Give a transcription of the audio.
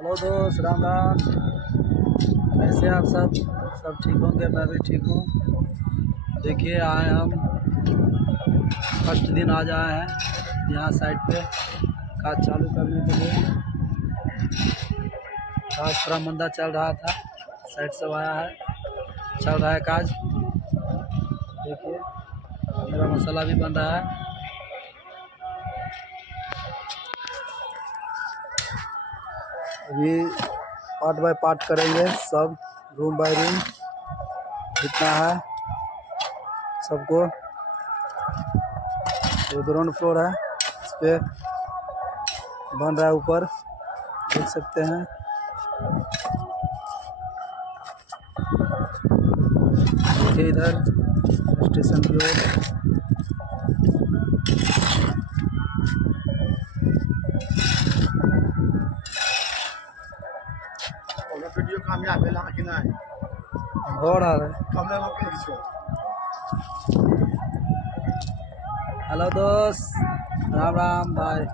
Hello दोस्त, राम राम। कैसे आप सब ठीक होंगे? मैं भी ठीक हूँ। देखिए, आए हम फर्स्ट दिन आज आए हैं यहाँ साइट पे काज चालू करने के लिए। काज थोड़ा मंदा चल रहा था, साइट सब आया है, चल रहा है काज। देखिए, मेरा मसाला भी बन रहा है। अभी पार्ट बाय पार्ट करेंगे सब, रूम बाय रूम जितना है सबको। ये ग्राउंड फ्लोर है, इस पे बन रहा है ऊपर, देख सकते हैं। देखिए इधर स्टेशन की ओर। वीडियो कामयाब भेला कि नहीं? हो रहा है। हेलो दोस्त, राम राम भाई।